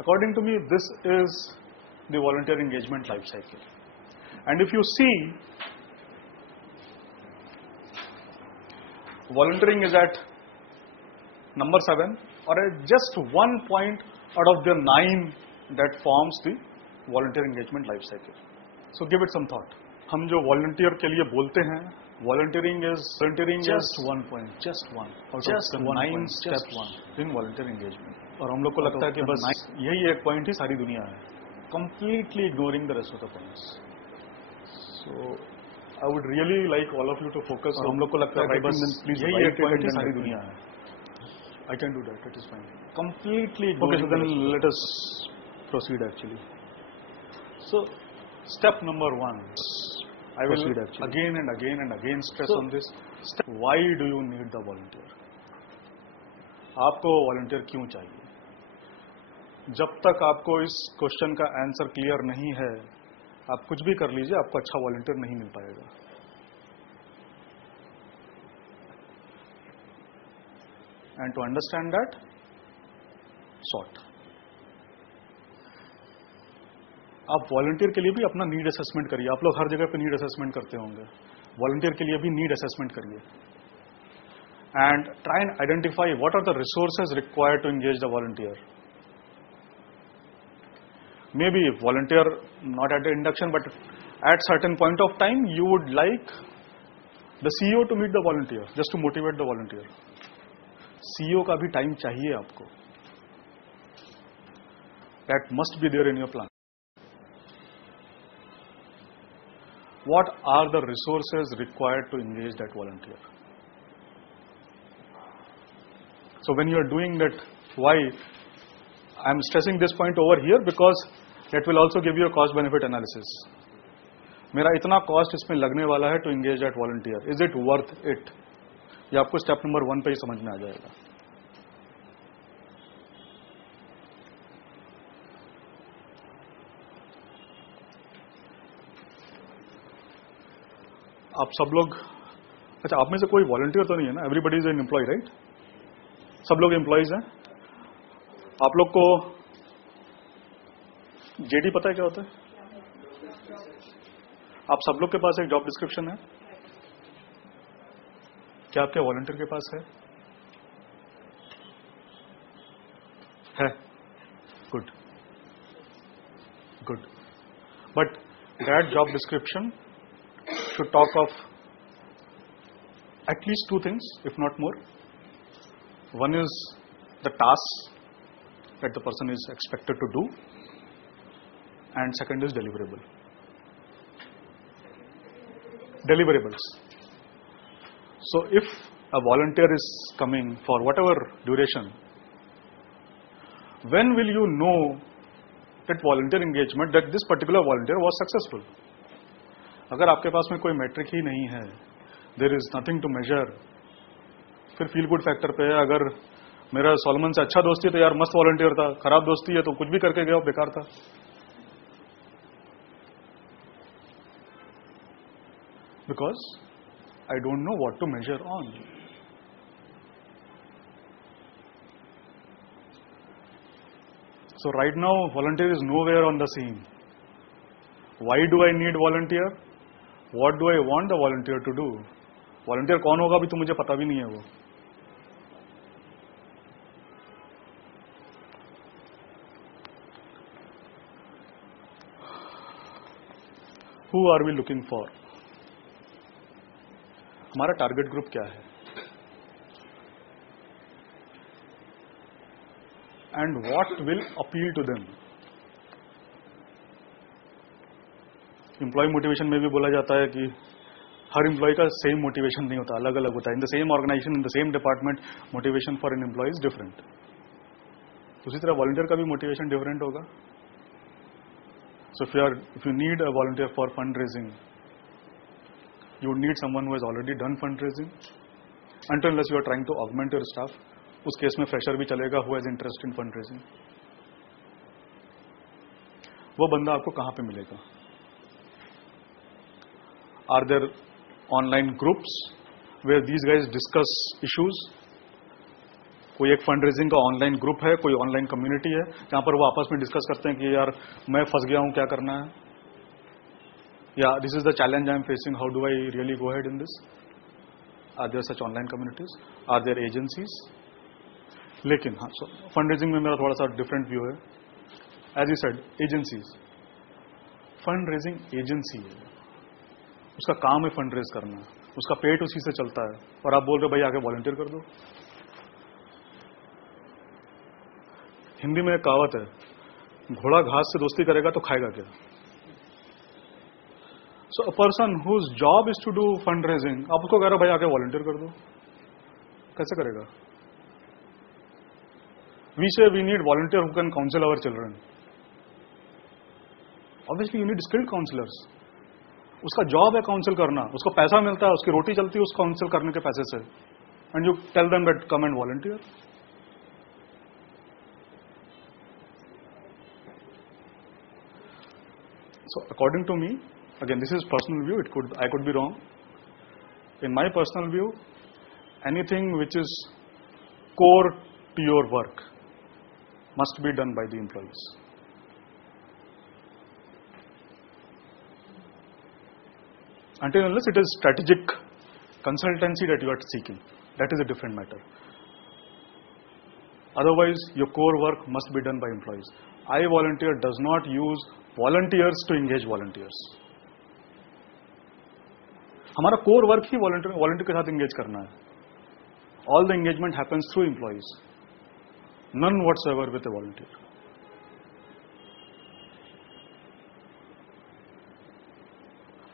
According to me, this is the volunteer engagement life cycle. And if you see, volunteering is at number 7 or at just 1 point out of the 9 that forms the volunteer engagement life cycle. So give it some thought. हम जो volunteer के लिए बोलते हैं, volunteering is just 1 point, just one out of the 9 steps in volunteer engagement. और हम लोग को लगता है कि बस यही एक point ही सारी दुनिया है, completely ignoring the rest of the points. So I would really like all of you to focus. और हम लोग को लगता है कि बस यही एक point ही सारी दुनिया है. I can do that. It is fine. Completely ignoring. Okay, so then let us proceed actually. So step number 1. I will again and again and again stress on this. Why do you need the volunteer? आपको volunteer क्यों चाहिए? जब तक आपको इस क्वेश्चन का answer clear नहीं है, आप कुछ भी कर लीजिए, आपको अच्छा volunteer नहीं मिल पाएगा. And to understand that, sort. आप वॉलंटियर के लिए भी अपना नीड असेसमेंट करिए. आप लोग हर जगह पे नीड असेसमेंट करते होंगे. वॉलंटियर के लिए भी नीड असेसमेंट करिए and try and identify what are the resources required to engage the volunteer. May be volunteer not at the induction, but at certain point of time you would like the CEO to meet the volunteer just to motivate the volunteer. CEO का भी time चाहिए आपको. That must be there in your plan. What are the resources required to engage that volunteer? So when you are doing that, why I am stressing this point over here, because that will also give you a cost benefit analysis. मेरा इतना कॉस्ट इसमें लगने वाला है to engage that volunteer. Is it worth it? ये आपको step number 1 पे ही समझ में आ जाएगा. आप सब लोग, अच्छा आप में से कोई वॉलंटियर तो नहीं है ना? Everybody is an employee, right? सब लोग एम्प्लॉयज हैं. आप लोग को जेडी पता है क्या होता है? आप सब लोग के पास एक जॉब डिस्क्रिप्शन है. क्या आपके वॉलंटियर के पास है? Good good. But that job description should talk of at least 2 things, if not more. One is the tasks that the person is expected to do, and second is deliverables. So if a volunteer is coming for whatever duration, when will you know that volunteer engagement, that this particular volunteer was successful? अगर आपके पास में कोई मैट्रिक ही नहीं है, there is nothing to measure, फिर feel good factor पे है. अगर मेरा सोलमन से अच्छा दोस्ती है तो यार मस्त वॉलंटियर था, खराब दोस्ती है तो कुछ भी करके गया बेकार था. Because I don't know what to measure on. So right now volunteer is nowhere on the scene. Why do I need volunteer? What do I want the volunteer to do? Volunteer कौन होगा अभी तो मुझे पता भी नहीं है वो. Who are we looking for? हमारा टारगेट ग्रुप क्या है? And what will appeal to them? Employee motivation में भी बोला जाता है कि हर एम्प्लॉय का सेम मोटिवेशन नहीं होता, अलग अलग होता है. In the same organization, in the same department, motivation for an employee is different. उसी तरह वॉलंटियर का भी मोटिवेशन डिफरेंट होगा. So if you need a volunteer for fund raising, you would need someone who has already done fund raising. Until unless you are trying to augment your staff, उस case में fresher भी चलेगा who has interest in fund raising. वो बंदा आपको कहां पे मिलेगा? Are there online groups where these guys discuss issues? कोई एक फंड रेजिंग का ऑनलाइन ग्रुप है, कोई ऑनलाइन कम्युनिटी है जहां पर वो आपस में डिस्कस करते हैं कि यार मैं फंस गया हूं, क्या करना है, या this is the challenge I am facing, how do I really go head in this. Are there such online communities, are there agencies. लेकिन हाँ, फंड रेजिंग में मेरा थोड़ा सा डिफरेंट व्यू है. As you said, agencies, fund raising agency है, उसका काम है फंड रेज करना, उसका पेट उसी से चलता है, और आप बोल रहे हो भाई आके वॉलंटियर कर दो. हिंदी में एक कहावत है, घोड़ा घास से दोस्ती करेगा तो खाएगा क्या. So a person whose job is to do fund raising, आप उसको कह रहे हो भाई आके वॉलंटियर कर दो, कैसे करेगा. We say we need volunteer who can counsel our children. Obviously you need skilled counsellors. उसका जॉब है काउंसिल करना, उसको पैसा मिलता है, उसकी रोटी चलती है उस काउंसिल करने के पैसे से, and you tell them that come and volunteer. So according to me, again this is personal view, I could be wrong. In my personal view, anything which is core to your work must be done by the employees. Until unless it is strategic consultancy that you are seeking, that is a different matter. Otherwise, your core work must be done by employees. iVolunteer does not use volunteers to engage volunteers. हमारा core work ही volunteer के साथ engage करना है. All the engagement happens through employees, none whatsoever with a volunteer.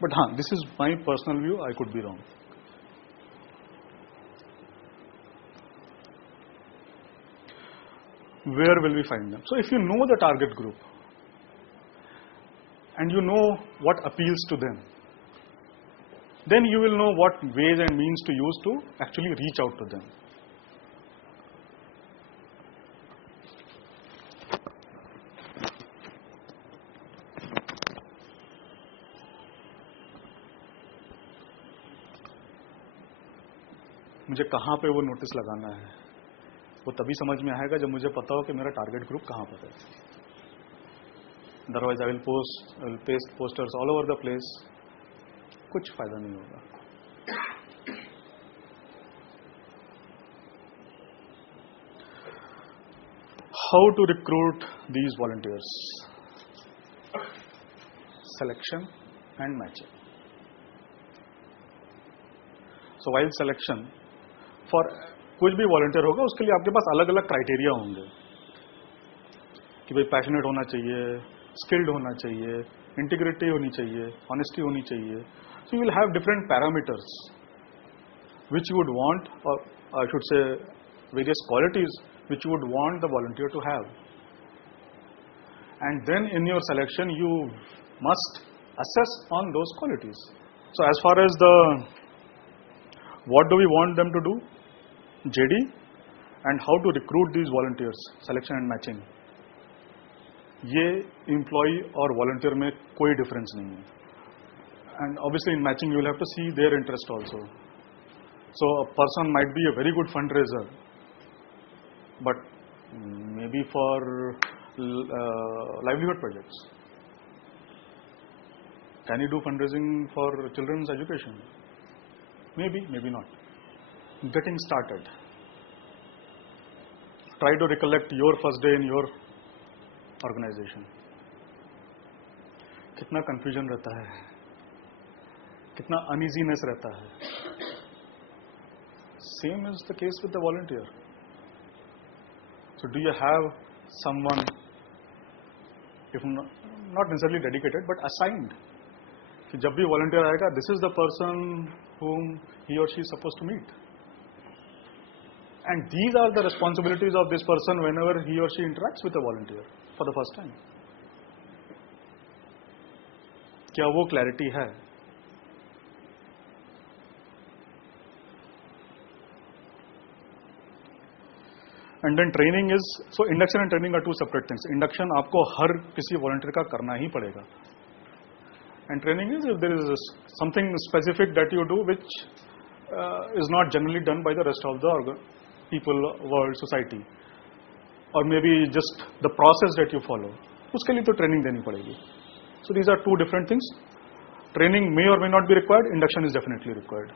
But हाँ, this is my personal view, I could be wrong. Where will we find them? So if you know the target group and you know what appeals to them, then you will know what ways and means to use to actually reach out to them. मुझे कहाँ पे वो नोटिस लगाना है, वो तभी समझ में आएगा जब मुझे पता हो कि मेरा टारगेट ग्रुप कहाँ पर है. Otherwise I will paste posters all over the place, कुछ फायदा नहीं होगा. How to recruit these volunteers? Selection and matching. So while selection for कुछ भी वॉलंटियर होगा, उसके लिए आपके पास अलग अलग क्राइटेरिया होंगे कि भाई पैशनेट होना चाहिए, स्किल्ड होना चाहिए, इंटीग्रिटी होनी चाहिए, ऑनेस्टी होनी चाहिए. So you will have different parameters which you would want, और I should say various qualities which you would want the volunteer to have. And then in your selection you must assess on those qualities. So as far as the what do we want them to do, JD, and how to recruit these volunteers, selection and matching, ये employee और volunteer में कोई difference नहीं है. And obviously in matching you will have to see their interest also. So a person might be a very good fundraiser, but maybe for livelihood projects. Can he do fundraising for children's education? Maybe, maybe not. Getting started. Try to recollect your first day in your organization. कितना confusion रहता है, कितना uneasiness रहता है. Same is the case with the volunteer. So do you have someone, if not necessarily dedicated, but assigned, कि जब भी volunteer आएगा, this is the person whom he or she is supposed to meet. And these are the responsibilities of this person whenever he or she interacts with a volunteer for the first time. क्या वो clarity है? And then training is, so induction and training are two separate things. Induction आपको हर किसी volunteer का करना ही पड़ेगा. And training is if there is something specific that you do which is not generally done by the rest of the people, world, society, or maybe just the process that you follow, उसके लिए तो training देनी पड़ेगी. So these are two different things. Training may or may not be required. Induction is definitely required.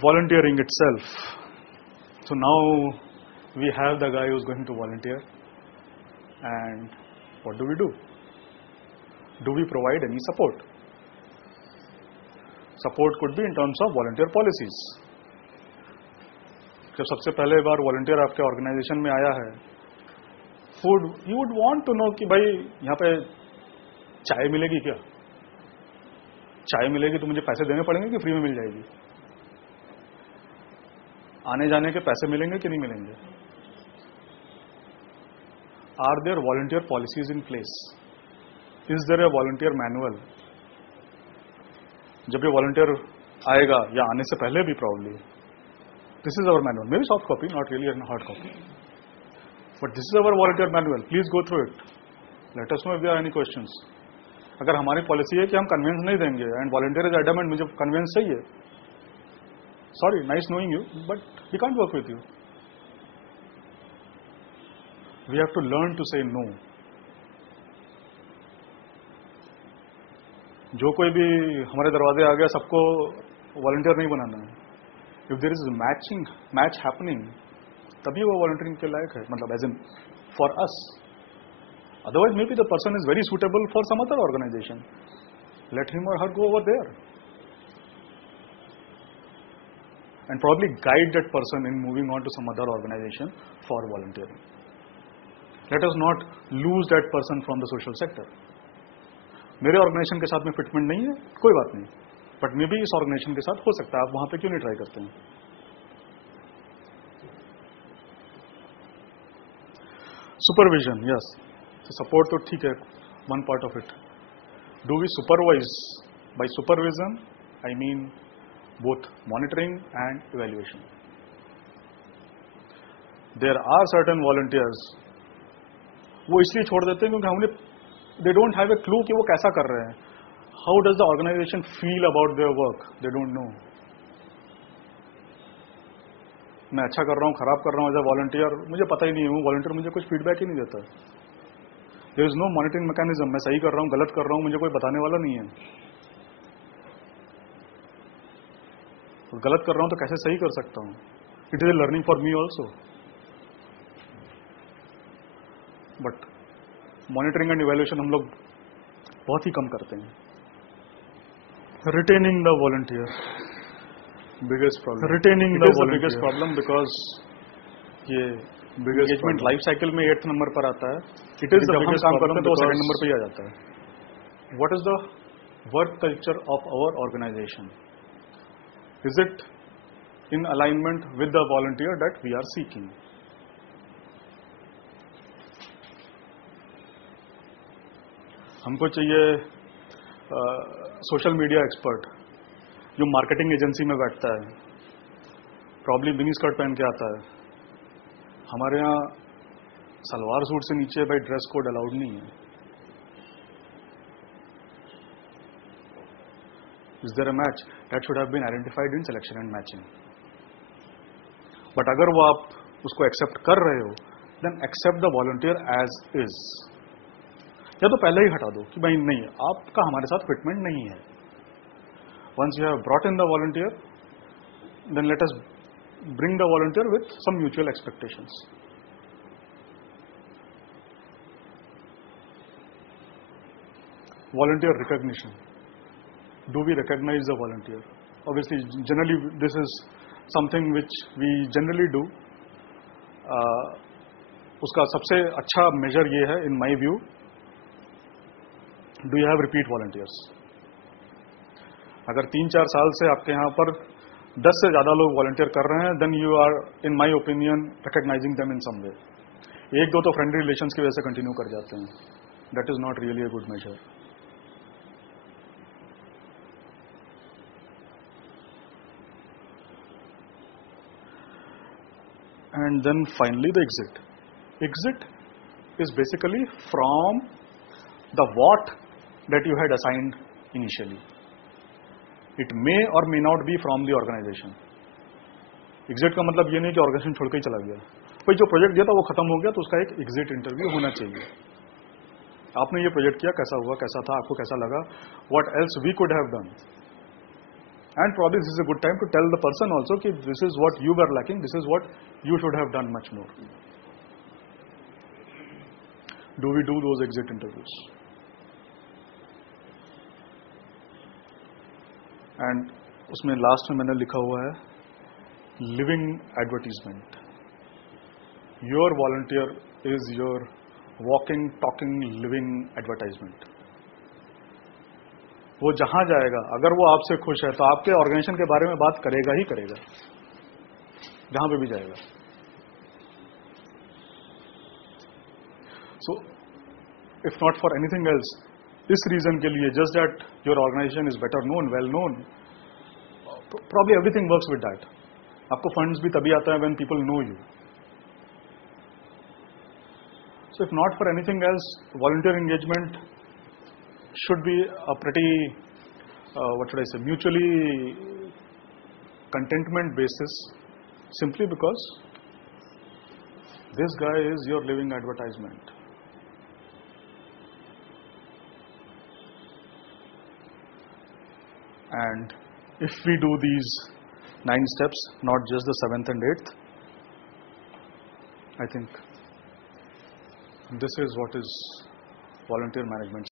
Volunteering itself. So now we have the guy who's going to volunteer, and what do we do? Do we provide any support? Support could be in terms of volunteer policies. जब सबसे पहले बार volunteer आपके organization में आया है, you would want to know कि भाई यहाँ पे चाय मिलेगी क्या? चाय मिलेगी तो मुझे पैसे देने पड़ेंगे कि फ्री में मिल जाएगी? आने जाने के पैसे मिलेंगे कि नहीं मिलेंगे? Are there volunteer policies in place? Is there a volunteer manual? जब ये volunteer आएगा या आने से पहले भी probably, this is our manual. Maybe soft copy, not really a hard copy. But this is our volunteer manual. Please go through it. Let us know if there are any questions. अगर हमारी पॉलिसी है कि हम conveyance नहीं देंगे and volunteer is adamant, मुझे conveyance चाहिए, sorry, nice knowing you, but we can't work with you. We have to learn to say no. जो कोई भी हमारे दरवाजे आ गया सबको वॉलंटियर नहीं बनाना है. If there is match happening, तभी वो वॉलंटियरिंग के लायक है, मतलब as in for us. Otherwise, maybe the person is very suitable for some other organization. Let him or her go over there. And probably guide that person in moving on to some other organization for volunteering. Let us not lose that person from the social sector. मेरे ऑर्गेनाइजेशन के साथ में फिटमेंट नहीं है, कोई बात नहीं, but may be इस ऑर्गेनाइजेशन के साथ हो सकता है, आप वहां पे क्यों नहीं ट्राई करते हैं? Supervision, yes. सपोर्ट तो ठीक है, one part of it. Do we supervise? By supervision I mean both monitoring and evaluation. There are certain volunteers, वो इसलिए छोड़ देते हैं क्योंकि हमने they don't have a clue कि वो कैसा कर रहे हैं. How does the organization feel about their work? They don't know. मैं अच्छा कर रहा हूं, खराब कर रहा हूं एज ए वॉलंटियर, मुझे पता ही नहीं है. वो वॉलंटियर मुझे कुछ फीडबैक ही नहीं देता. There is no monitoring mechanism. मैं सही कर रहा हूं, गलत कर रहा हूं, मुझे कोई बताने वाला नहीं है. गलत कर रहा हूं तो कैसे सही कर सकता हूं? It is a learning for me also. But monitoring and evaluation हम लोग बहुत ही कम करते हैं. Retaining the volunteer, biggest problem. Retaining the biggest problem, because ये एंगेजमेंट लाइफ साइकिल में 8th नंबर पर आता है. इट इज जब हम काम करते हैं तो 2nd नंबर पे ही आ जाता है. What is the work culture of our organization? Is it in alignment with the volunteer that we are seeking? हमको चाहिए सोशल मीडिया एक्सपर्ट जो मार्केटिंग एजेंसी में बैठता है, प्रॉब्ली मिनी स्कर्ट पहन के आता है. हमारे यहाँ सलवार सूट से नीचे भाई ड्रेस कोड अलाउड नहीं है. Is there a match? That should have been identified in selection and matching. But अगर वो आप उसको एक्सेप्ट कर रहे हो, then accept the volunteer as is. या तो पहले ही हटा दो कि भाई नहीं, आपका हमारे साथ फिटमेंट नहीं है. Once you have brought in the volunteer, then let us bring the volunteer with some mutual expectations. Volunteer recognition. Do we recognize the volunteer? Obviously, generally this is something which we generally do. उसका सबसे अच्छा measure ये है, in my view, do you have repeat volunteers? अगर 3-4 साल से आपके यहाँ पर 10 से ज्यादा लोग वॉलंटियर कर रहे हैं, then you are in my opinion recognizing them in some way. 1-2 तो फ्रेंडली रिलेशंस की वजह से कंटिन्यू कर जाते हैं. That is not really a good measure. And then finally the exit. Exit is basically from the what that you had assigned initially. It may or may not be from the organization. Exit का मतलब ये नहीं कि ऑर्गेनाइजेशन छोड़ के ही चला गया, कोई जो प्रोजेक्ट दिया था वो खत्म हो गया तो उसका एक एग्जिट इंटरव्यू होना चाहिए. आपने ये प्रोजेक्ट किया, कैसा हुआ, कैसा था, आपको कैसा लगा, what else we could have done. And probably this is a good time to tell the person also कि this is what you were lacking, this is what you should have done much more. Do we do those exit interviews? And उसमें लास्ट में मैंने लिखा हुआ है living advertisement. Your volunteer is your walking, talking, living advertisement. वो जहां जाएगा, अगर वो आपसे खुश है तो आपके ऑर्गेनाइजेशन के बारे में बात करेगा ही करेगा, जहां पे भी जाएगा. So, if not for anything else, इस रीजन के लिए, just that your organization is better known, well known, probably everything works with that. आपको फंड्स भी तभी आता है when people know you. So, if not for anything else, volunteer engagement should be a pretty, what should I say, mutually contentment basis, simply because this guy is your living advertisement. And if we do these 9 steps, not just the 7th and 8th, I think this is what is volunteer management